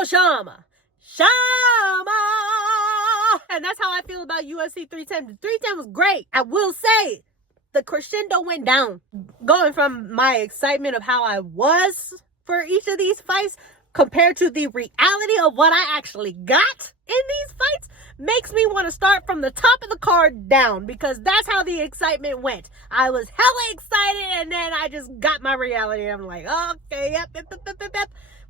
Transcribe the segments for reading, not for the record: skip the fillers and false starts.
go Shama. Shama! And that's how I feel about UFC 310. 310 was great. I will say, the crescendo went down. Going from my excitement of how I was for each of these fights compared to the reality of what I actually got in these fights makes me want to start from the top of the card down, because that's how the excitement went. I was hella excited, and then I just got my reality. I'm like, okay, yep.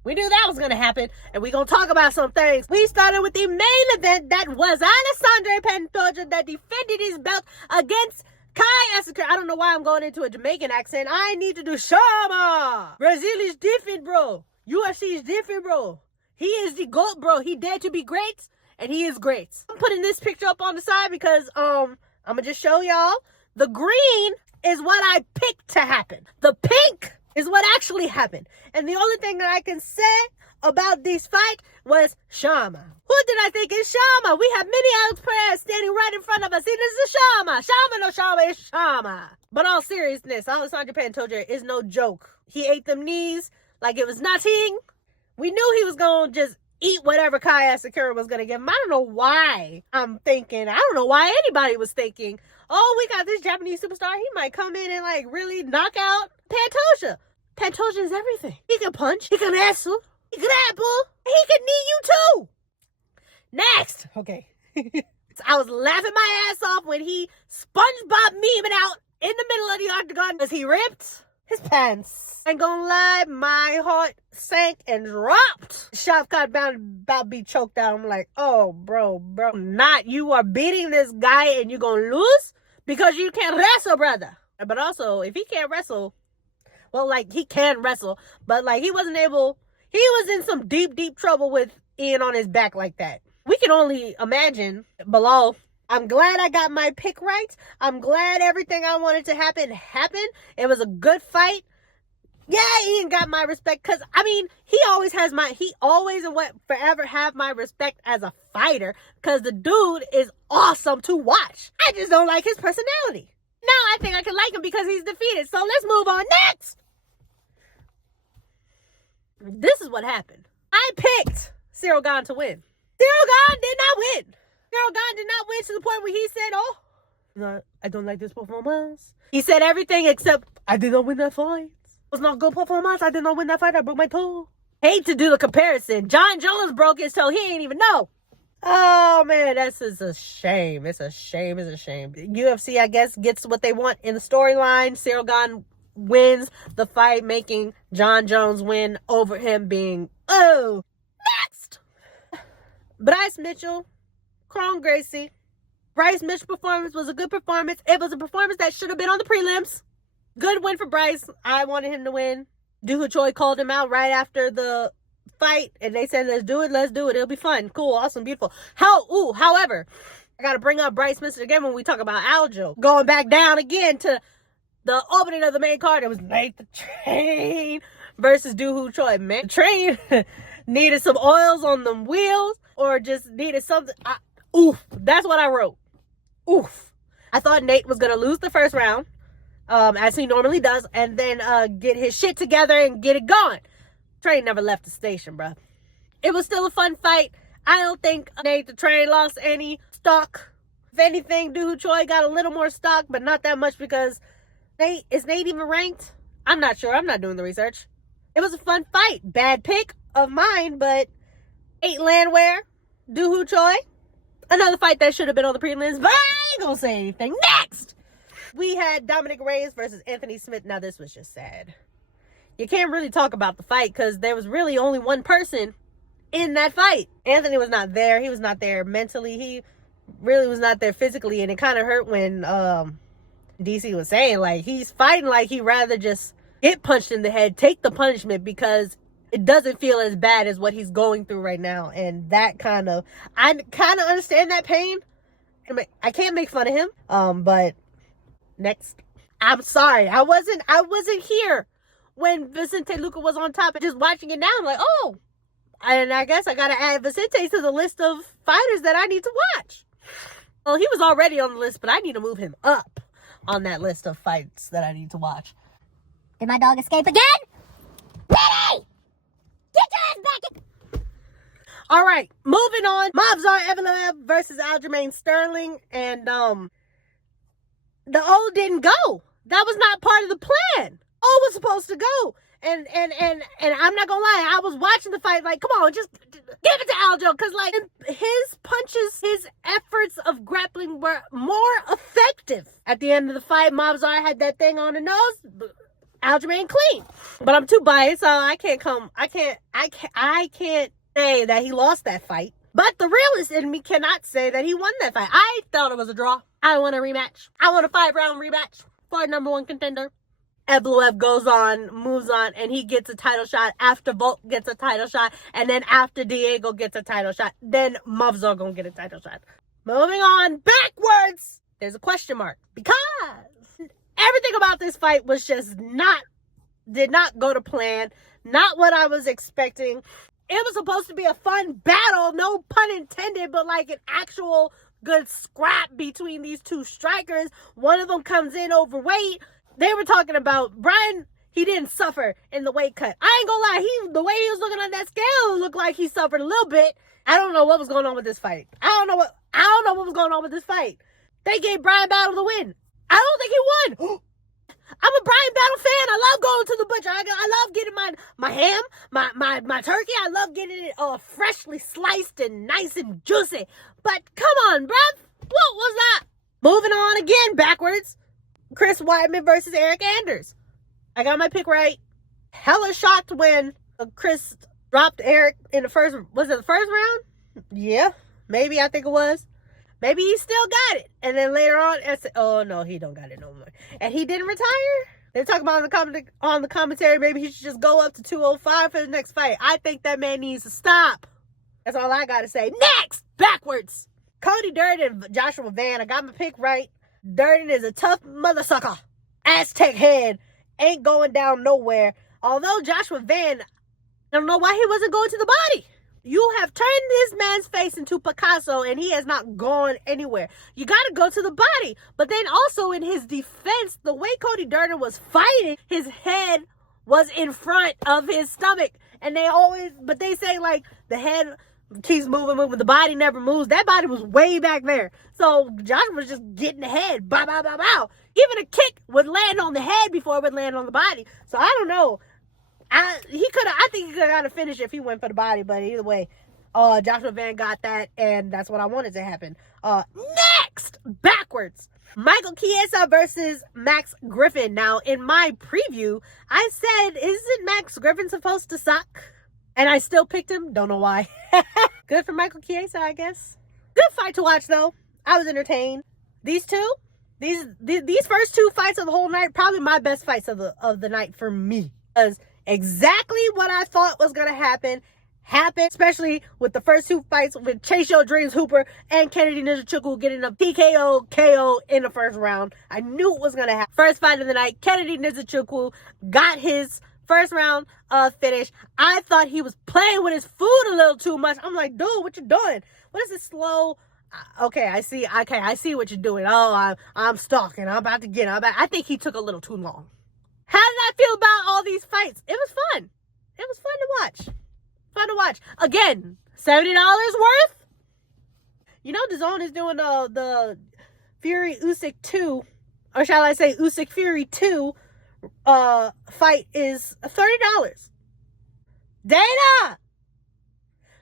We knew that was going to happen, and we're going to talk about some things. We started with the main event that was Alexandre Pantoja that defended his belt against Kai Asakura. I don't know why I'm going into a Jamaican accent. I need to do Shama. Brazil is different, bro. UFC is different, bro. He is the GOAT, bro. He dared to be great, and he is great. I'm putting this picture up on the side because I'm gonna just show y'all. The green is what I picked to happen. The pink is what actually happened. And the only thing that I can say about this fight was Shama. Who did I think is Shama? We have mini Alex Perez standing right in front of us. It is Shama. Shama, no Shama, it's Shama. But all seriousness, Alexandre Pantoja is no joke. He ate them knees like it was nothing. We knew he was going to just eat whatever Kai Asakura was going to give him. I don't know why I'm thinking. I don't know why anybody was thinking, oh, we got this Japanese superstar. He might come in and like really knock out Pantoja. Pantoja is everything. He can punch. He can wrestle. He can grapple. He can knee you too. Next. Okay. I was laughing my ass off when he SpongeBob memeing out in the middle of the octagon as he ripped his pants. Ain't gonna lie, my heart sank and dropped. Shafkat about to be choked out. I'm like, oh, bro, not you are beating this guy and you're gonna lose because you can't wrestle, brother. But also, if he can't wrestle, well, like, he can wrestle, but like, he wasn't able, he was in some deep trouble with Ian on his back like that. We can only imagine below. I'm glad I got my pick right. I'm glad everything I wanted to happen happened. It was a good fight. Yeah, Ian got my respect because, I mean, he always and what forever have my respect as a fighter because the dude is awesome to watch. I just don't like his personality. Now I think I can like him because he's defeated. So let's move on next. This is what happened. I picked Cyril Gane to win. Cyril Gane did not win. Cyril Gane did not win to the point where he said, oh, no, I don't like this performance. He said everything except, I did not win that fight. It was not a good performance. I did not win that fight. I broke my toe. Hate to do the comparison. John Jones broke his toe. He ain't even know. Oh, man, that's is a shame. It's a shame. UFC, I guess, gets what they want in the storyline. Cyril Gane wins the fight, making John Jones win over him being, oh. Next! Bryce Mitchell, Kron Gracie. Bryce Mitchell's performance was a good performance. It was a performance that should have been on the prelims. Good win for Bryce. I wanted him to win. Doo Ho Choi called him out right after the fight, and they said, let's do it. It'll be fun. Cool, awesome, beautiful. However, I got to bring up Bryce Mitchell again when we talk about Aljo. Going back down again to the opening of the main card, it was Nate the Train versus Doo Ho Choi. Man, the Train needed some oils on them wheels or just needed something. That's what I wrote. Oof. I thought Nate was going to lose the first round. As he normally does, and then get his shit together and get it going. Train never left the station, bro. It was still a fun fight. I don't think Nate the Train lost any stock. If anything, Doo Ho Choi got a little more stock, but not that much because is Nate even ranked? I'm not sure. I'm not doing the research. It was a fun fight. Bad pick of mine, but 8 Landwehr, Doo Ho Choi. Another fight that should have been on the prelims, but I ain't gonna say anything. Next! We had Dominic Reyes versus Anthony Smith. Now, this was just sad. You can't really talk about the fight because there was really only one person in that fight. Anthony was not there. He was not there mentally. He really was not there physically. And it kind of hurt when DC was saying, like, he's fighting like he'd rather just get punched in the head, take the punishment because it doesn't feel as bad as what he's going through right now. And that I kind of understand that pain. I can't make fun of him. But next, I'm sorry. I wasn't here when Vicente Luque was on top and just watching it now. I'm like, oh, and I guess I got to add Vicente to the list of fighters that I need to watch. Well, he was already on the list, but I need to move him up on that list of fights that I need to watch. Did my dog escape again? Benny! Get your ass back! All right, moving on. Movsar Evloev versus Aljamain Sterling, and the O didn't go. That was not part of the plan. O was supposed to go. And I'm not gonna lie, I was watching the fight like, come on, just give it to Aljo, because like his punches, his efforts of grappling were more effective. At the end of the fight, Movsar had that thing on the nose. Aljamain clean, but I'm too biased, so I can't say that he lost that fight. But the realist in me cannot say that he won that fight. I thought it was a draw. I want a rematch. I want a 5-round rematch for number one contender. Evloev goes on, moves on, and he gets a title shot after Volk gets a title shot, and then after Diego gets a title shot, then Movsar gonna get a title shot. Moving on backwards, there's a question mark, because everything about this fight was just did not go to plan, not what I was expecting. It was supposed to be a fun battle, no pun intended, but like an actual good scrap between these two strikers. One of them comes in overweight. They were talking about Brian. He didn't suffer in the weight cut. I ain't gonna lie. The way he was looking on that scale looked like he suffered a little bit. I don't know what was going on with this fight. I don't know what was going on with this fight. They gave Brian Battle the win. I don't think he won. I'm a Brian Battle fan. I love going to the butcher. I love getting my ham, my turkey. I love getting it freshly sliced and nice and juicy. But come on, bruh. What was that? Moving on again backwards. Chris Weidman versus Eric Anders. I got my pick right. Hella shocked when Chris dropped Eric in the first, was it the first round? Yeah, maybe, I think it was. Maybe he still got it. And then later on, I said, oh no, he don't got it no more. And he didn't retire? They're talking about on the commentary, maybe he should just go up to 205 for the next fight. I think that man needs to stop. That's all I got to say. Next, backwards. Cody Durden and Joshua Van. I got my pick right. Durden is a tough mother sucker. Aztec head. Ain't going down nowhere. Although Joshua Van, I don't know why he wasn't going to the body. You have turned this man's face into Picasso and he has not gone anywhere. You got to go to the body. But then also in his defense, the way Cody Durden was fighting, his head was in front of his stomach. And they say like the head keeps moving, the body never moves. That body was way back there. So Joshua was just getting the head. Bow, bow, bow, bow. Even a kick would land on the head before it would land on the body. So I don't know. I think he could have got a finish if he went for the body, but either way, Joshua Van got that, and that's what I wanted to happen. Next, backwards, Michael Chiesa versus Max Griffin. Now, in my preview, I said, isn't Max Griffin supposed to suck? And I still picked him. Don't know why. Good for Michael Chiesa, I guess. Good fight to watch, though. I was entertained. These first two fights of the whole night, probably my best fights of the night for me. Because exactly what I thought was going to happen, especially with the first two fights with Chase Your Dreams Hooper and Kennedy Nzechukwu getting a TKO KO in the first round. I knew it was going to happen. First fight of the night, Kennedy Nzechukwu got his first round finish. I thought he was playing with his food a little too much. I'm like, dude, what you doing? What is this slow? Okay, I see what you're doing. Oh, I'm stalking. I'm about to get him. I think he took a little too long. How did I feel about all these fights? It was fun. It was fun to watch. Fun to watch. Again, $70 worth. You know, DAZN is doing the Fury Usyk 2, or shall I say Usyk Fury 2 fight is $30. Dana!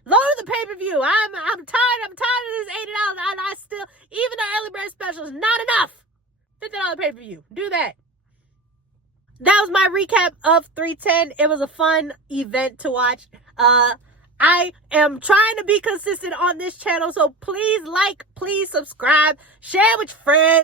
Lower the pay-per-view. I'm tired of this $80. And I still, even the early bird special is not enough. $50 pay-per-view. Do that. That was my recap of 310. It was a fun event to watch. I am trying to be consistent on this channel, so please like, please subscribe, share with your friends.